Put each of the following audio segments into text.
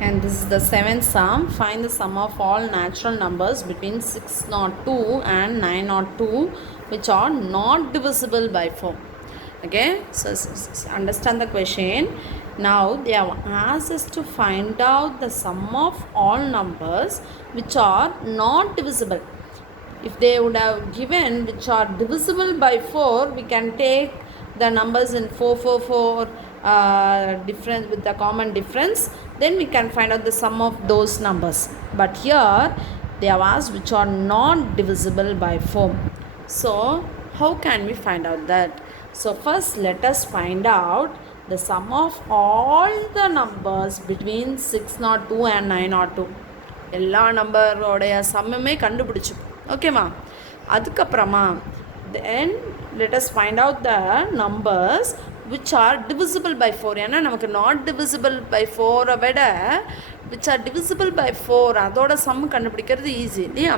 And this is the seventh sum. Find the sum of all natural numbers between 602 and 902 which are not divisible by 4. Okay, so understand the question. Now they have asked us to find out the sum of all numbers which are not divisible. If they would have given which are divisible by 4, we can take the numbers in 444 difference with the common difference, then we can find out the sum of those numbers. But here they have asked which are not divisible by 4. So how can we find out that? So first let us find out the sum of all the numbers between 602 and 902. எல்லா நம்பரோடைய சம்முமே கண்டுபிடிச்சிப்போம். ஓகேவா? அதுக்கப்புறமா then let us find out the numbers which are divisible by 4. ஏன்னா நமக்கு not divisible by 4 விட which are divisible by 4 அதோட some கண்டுபிடிக்கிறது easy இல்லையா?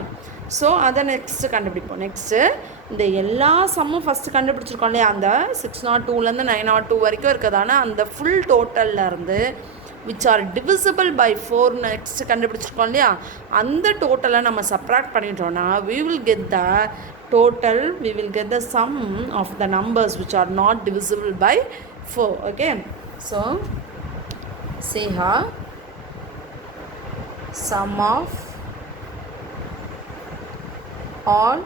So அதை நெக்ஸ்ட்டு கண்டுபிடிப்போம். நெக்ஸ்ட்டு இந்த எல்லா சம்மும் ஃபஸ்ட்டு கண்டுபிடிச்சிருக்கோம் இல்லையா? அந்த 602லேருந்து 902 வரைக்கும் இருக்கிறதான அந்த full டோட்டல்லேருந்து which are divisible by 4 next கண்டுபிடிச்சிருக்கோம் இல்லையா? அந்த டோட்டலை நம்ம சப்ராக்ட் பண்ணிட்டோம்னா we will get the total, we will get the sum of the numbers which are not divisible by 4. Okay, so see here, sum of all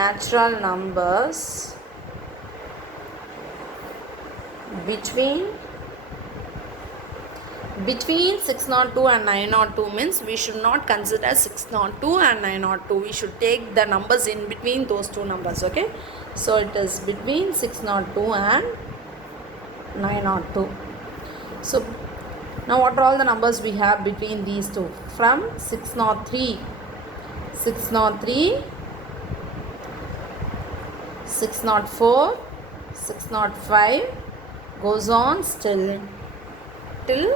natural numbers between 602 and 902 means we should not consider 602 and 902. We should take the numbers in between those two numbers. Okay, so it is between 602 and 902. So now what are all the numbers we have between these two? From 603, 604, 605 goes on till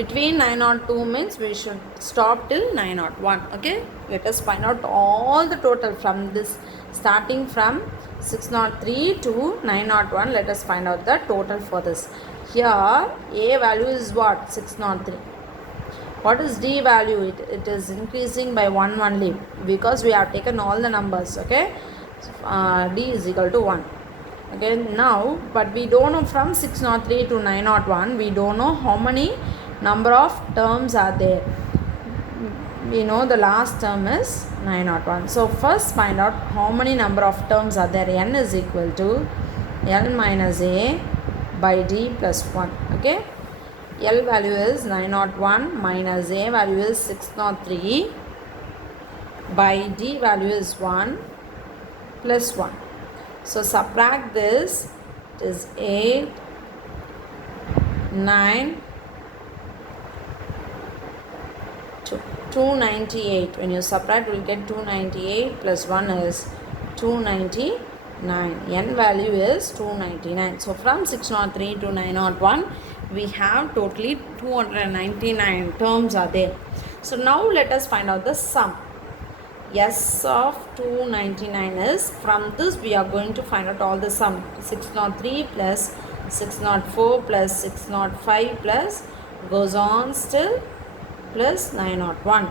between 902 means we should stop till 901. Okay, let us find out all the total from this, starting from 603 to 901. Let us find out the total for this. Here a value is what? 603. What is d value? It is increasing by 1 only because we have taken all the numbers. Okay, d is equal to 1. Okay, now but we don't know from 603 to 901, we don't know how many number of terms are there. We know the last term is 901. So first find out how many number of terms are there. N is equal to L minus A by D plus 1. Okay, L value is 901 minus A value is 603 by D value is 1 plus 1. So subtract this, it is 8, 9, 298. When you subtract, you will get 298 plus 1 is 299. N value is 299. So from 603 to 901, we have totally 299 terms are there. So now let us find out the sum. S of 299 is, from this we are going to find out all the sum. 603 plus 604 plus 605 plus goes on still plus 901.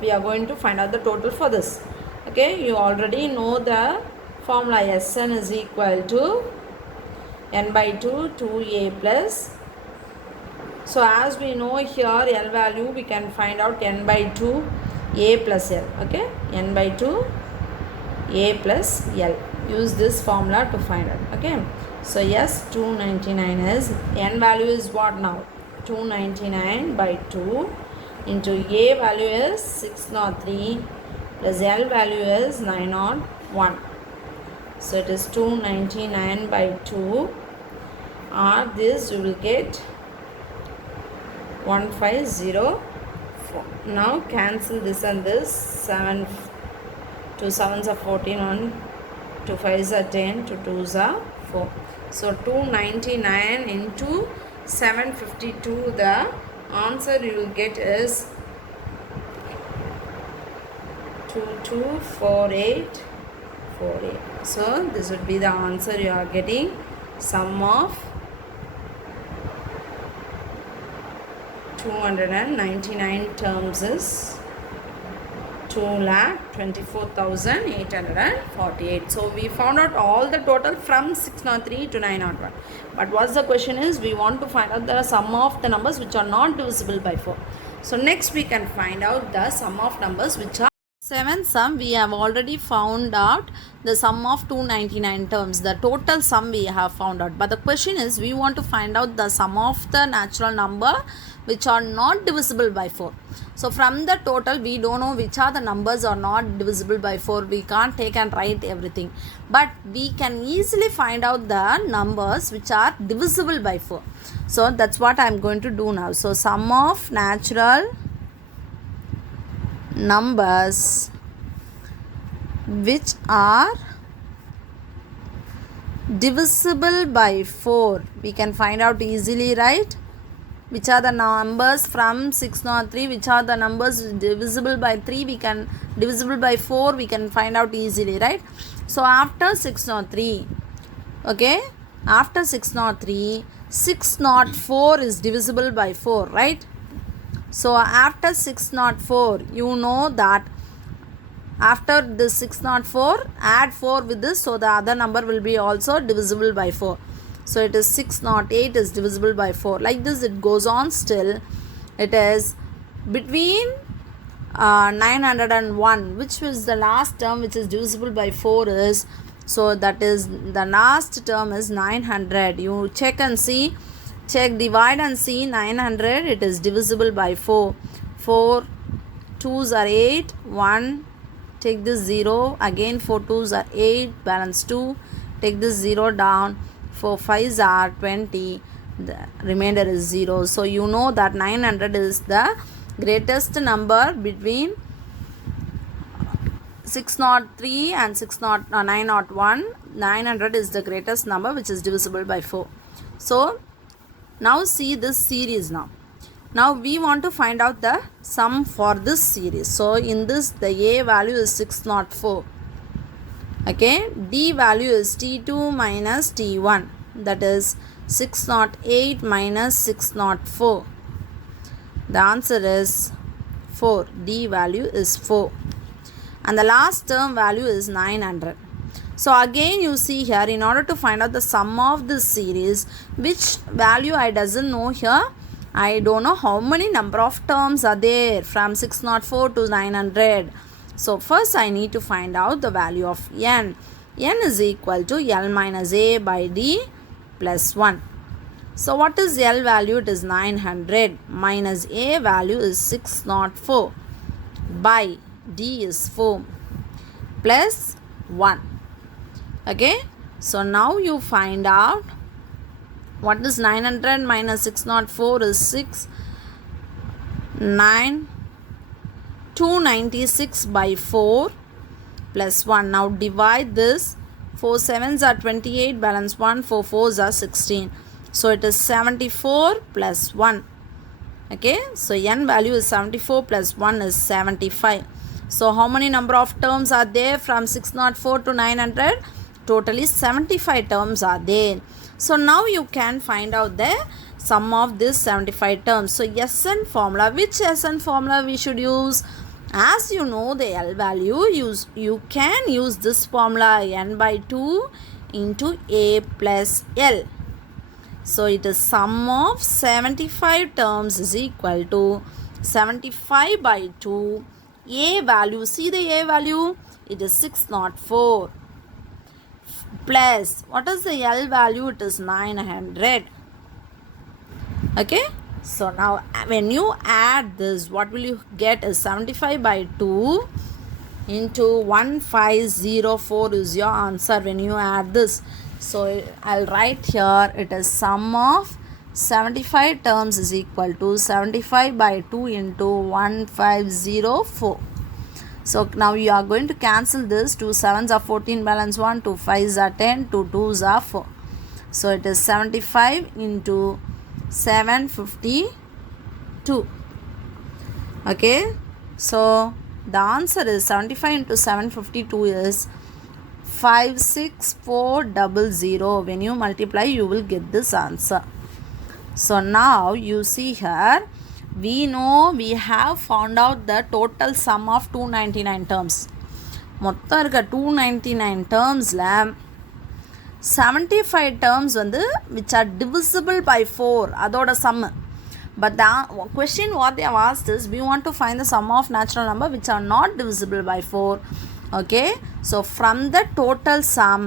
We are going to find out the total for this. Okay, you already know the formula. Sn is equal to n by 2 2a plus. So as we know here L value, we can find out n by 2 a plus L. Okay, n by 2 a plus L. Use this formula to find out. Okay, so yes, 299 is, n value is what now? 299 by 2 into a value is 603 plus L value is 901. So it is 299 by 2, or this you will get 1504. Now cancel this and this. 7 2 7s are 14, 1 2 5s are 10, 2 2s are 4. So 299 into 752, the answer you will get is 224848. So this would be the answer you are getting. Sum of 299 terms is 2,24,848. So we found out all the total from 603 to 901. But what's the question is, we want to find out the sum of the numbers which are not divisible by 4. So next we can find out the sum of numbers which are 7 sum. We have already found out the sum of 299 terms. The total sum we have found out. But the question is, we want to find out the sum of the natural number which are not divisible by 4. So from the total, we don't know which are the numbers are not divisible by 4. We can't take and write everything. But we can easily find out the numbers which are divisible by 4. So that's what I'm going to do now. So sum of natural numbers which are divisible by 4. We can find out easily, right? Which are the numbers from 603, which are the numbers divisible by 3, we can divisible by 4, we can find out easily, right? So after 603, okay, after 603, 604 is divisible by 4, right? So after 604, you know that after this 604, add 4 with this, so the other number will be also divisible by 4. So it is 608 is divisible by 4. Like this it goes on still. It is between 901, which was the last term which is divisible by 4 is, so that is the last term is 900. You check and see, check, divide and see. 900, it is divisible by 4. 4 2s are 8, 1, take this 0, again 4 2s are 8, balance 2, take this 0 down, 4 5s are 20, the remainder is 0. So you know that 900 is the greatest number between 603 and 901. 900 is the greatest number which is divisible by 4. So now see this series now. Now we want to find out the sum for this series. So in this, the A value is 604. Okay, D value is T2 minus T1, that is 608 minus 604. The answer is 4. D value is 4. And the last term value is 900. So again you see here, in order to find out the sum of this series, which value I doesn't know here, I don't know how many number of terms are there from 604 to 900. So first I need to find out the value of n. N is equal to L minus A by D plus 1. So what is L value? It is 900 minus A value is 604 by D is 4 plus 1. Okay. So now you find out what is 900 minus 604 is 6. 296 by 4 plus 1. Now divide this. 4 7s are 28, balance 1, 4 4s are 16. So it is 74 plus 1. Okay, so n value is 74 plus 1 is 75. So how many number of terms are there from 604 to 900? Totally 75 terms are there. So now you can find out the sum of this 75 terms. So SN formula, which SN formula we should use? As you know the L value, you can use this formula, n by 2 into A plus L. So it is sum of 75 terms is equal to 75 by 2. A value, see the A value, it is 604 plus, what is the L value? It is 900. Okay. So now when you add this, what will you get is 75 by 2 into 1504 is your answer when you add this. So I'll write here, it is sum of 75 terms is equal to 75 by 2 into 1504. So now you are going to cancel this. 2 7s are 14, balance 1, 2 5s are 10, 2 2s are 4. So it is 75 into 752. Okay, so the answer is 75 into 752 is 56400. When you multiply, you will get this answer. So now you see here, we know we have found out the total sum of 299 terms. மொத்தம் இருக்க 299 termsல 75 terms வந்து which are divisible by 4 அதோட sum. But the question what they have asked is we want to find the sum of natural number which are not divisible by 4. Okay, so from the total sum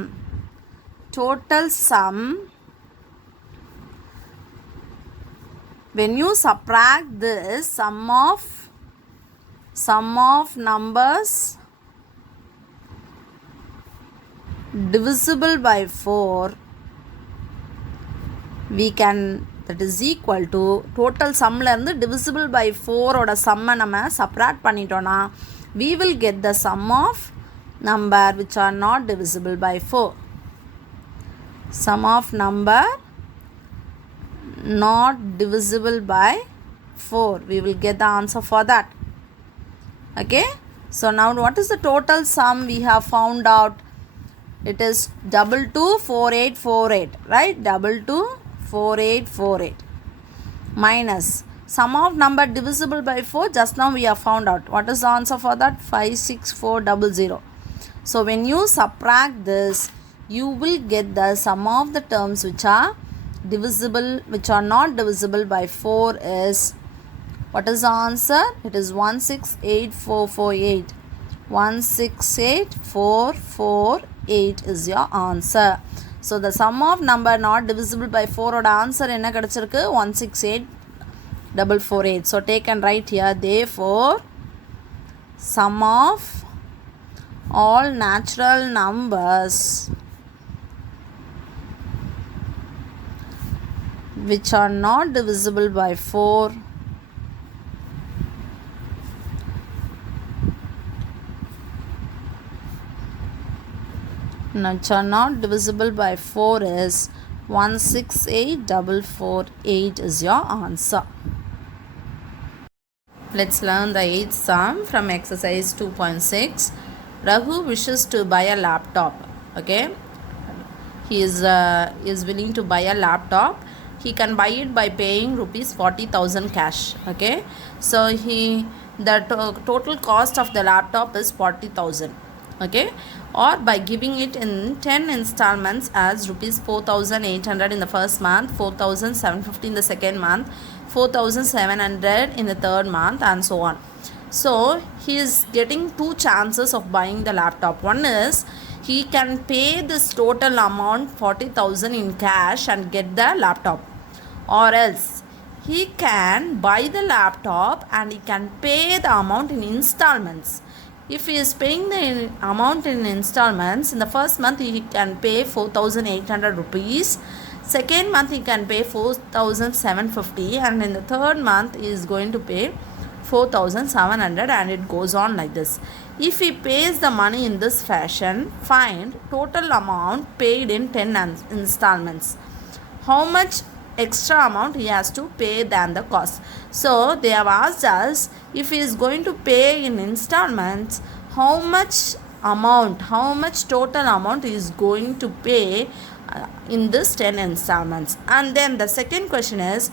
when you subtract this sum of numbers divisible by 4, we can, that is equal to total sumல இருந்து divisible by 4 ஓட sum நம்ம subtract பண்ணிட்டோம்னா we will get the sum of number which are not divisible by 4. Sum of number not divisible by 4, we will get the answer for that. Okay, so now what is the total sum we have found out? It is 224848, right? 224848 minus sum of number divisible by 4, just now we have found out. What is the answer for that? 56400. So when you subtract this, you will get the sum of the terms which are divisible, which are not divisible by 4 is, what is the answer? It is 168448. 168448 is your answer. So the sum of number not divisible by 4 oda answer enna kadichirukku? 168448. So take and write here, therefore sum of all natural numbers which are not divisible by 4 which are not divisible by 4 is 168448 is your answer. Let's learn the 8th sum from exercise 2.6. Raghu wishes to buy a laptop. Okay, he is willing to buy a laptop. He can buy it by paying rupees 40,000 cash. Okay, so the total cost of the laptop is 40,000. Okay, or by giving it in 10 installments as rupees 4,800 in the first month, 4,750 in the second month, 4,700 in the third month, and so on. So he is getting two chances of buying the laptop. One is he can pay this total amount 40,000 in cash and get the laptop, or else he can buy the laptop and he can pay the amount in installments. If he is paying the amount in installments, in the first month he can pay 4,800 rupees, second month he can pay 4,750, and in the third month he is going to pay 4,700, and it goes on like this. If he pays the money in this fashion, find total amount paid in 10 installments. How much extra amount he has to pay than the cost? So they have asked us, if he is going to pay in installments, how much total amount he is going to pay in this 10 installments. And then the second question is,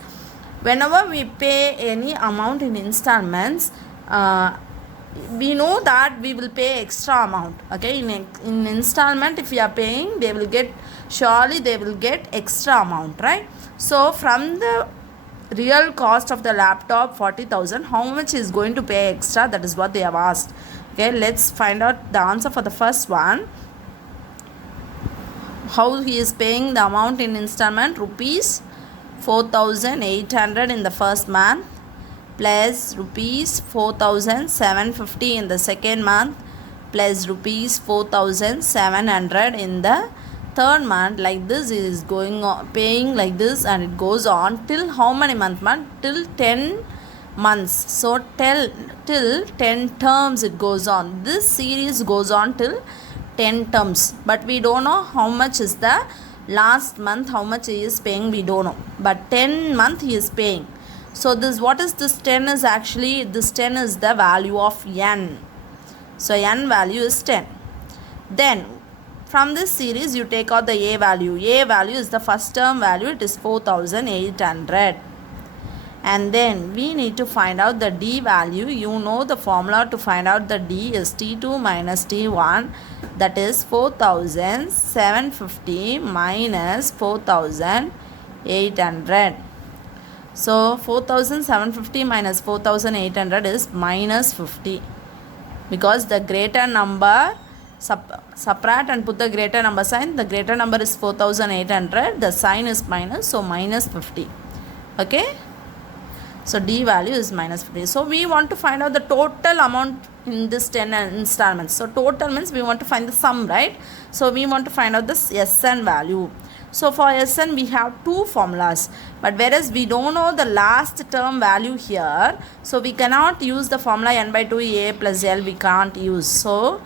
whenever we pay any amount in installments, we know that we will pay extra amount. Okay, in installment, if we are paying, they will get extra amount, right? So from the real cost of the laptop 40,000, how much is going to pay extra? That is what they have asked. Okay, let's find out the answer for the first one. How he is paying the amount in installment? Rupees 4,800 in the first month plus rupees 4,750 in the second month plus rupees 4,700 in the third month. Like this is going on, paying like this, and it goes on till how many month? Till 10 months. So till 10 terms it goes on. This series goes on till 10 terms, but we don't know how much is the last month, how much he is paying, we don't know, but 10 month he is paying. So this, what is this 10 is actually, this 10 is the value of n. So n value is 10. Then from this series you take out the a value. A value is the first term value, it is 4,800. and then we need to find out the D value. You know the formula to find out the D is T2 minus T1, that is 4750 minus 4800. So 4750 minus 4800 is minus 50, because the greater number, subtract and put the greater number sign. The greater number is 4800, the sign is minus, so minus 50. Okay, so D value is minus 50. So we want to find out the total amount in this 10 installments. So total means we want to find the sum, right? So we want to find out this SN value. So for SN we have two formulas, but whereas we don't know the last term value here, so we cannot use the formula n by 2 A plus L, we can't use. So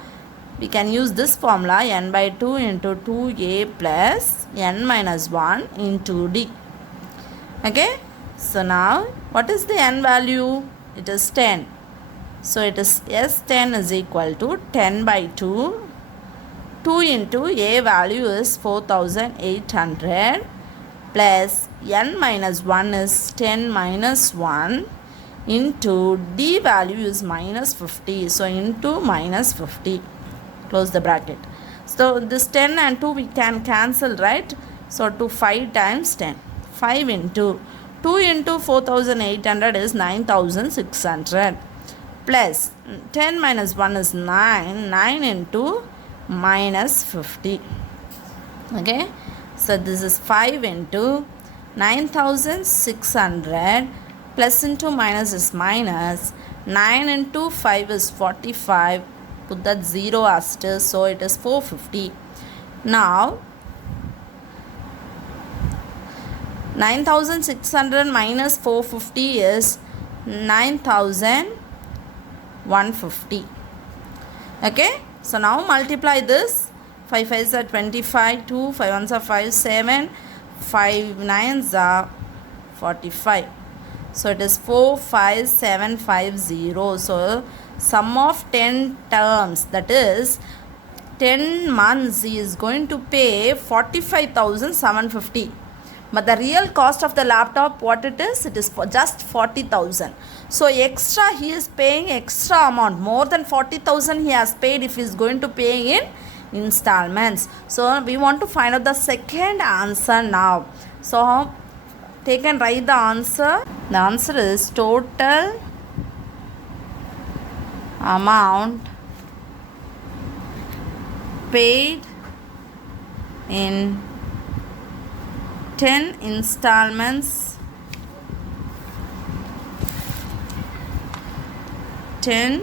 we can use this formula n by 2 into 2A plus n minus 1 into D. Okay, so now what is the n value? It is 10. So it is S10 is equal to 10 by 2. 2 into A value is 4800 plus n minus 1 is 10 minus 1 into D value is minus 50. So into minus 50. Close the bracket. So this 10 and 2 we can cancel, right? So to 5 times 10. 5 into 2 into 4800 is 9600 plus 10 minus 1 is 9. 9 into minus 50. Okay, so this is 5 into 9600 plus into minus is minus. 9 into 5 is 45. Put that 0 as it is, so it is 450. Now 9600 minus 450 is 9150. Okay, so now multiply this. 5 5s are 25, 2 5 1s are 5, 7, 5 9s are 45. So it is 45750. So sum of 10 terms, that is 10 months, he is going to pay 45,750. But the real cost of the laptop, what it is for just 40,000. So extra he is paying extra amount, more than 40,000 he has paid if he is going to pay in installments. So we want to find out the second answer now. So take and write the answer. The answer is total amount paid in 10 installments. 10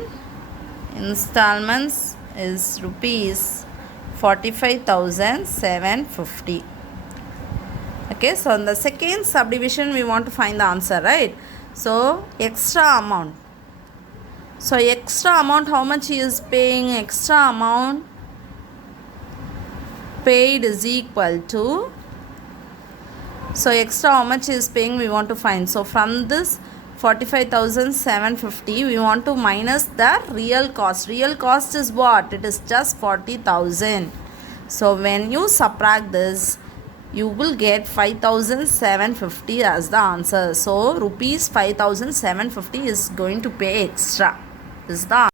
installments is rupees 45,750. Okay, so in the second subdivision we want to find the answer, right? So extra amount. So extra amount, how much he is paying? Extra amount paid is equal to, so extra how much is paying we want to find. So from this 45,750 we want to minus the real cost. Real cost is what? It is just 40,000. So when you subtract this, you will get 5,750 as the answer. So rupees 5,750 is going to pay extra. This is the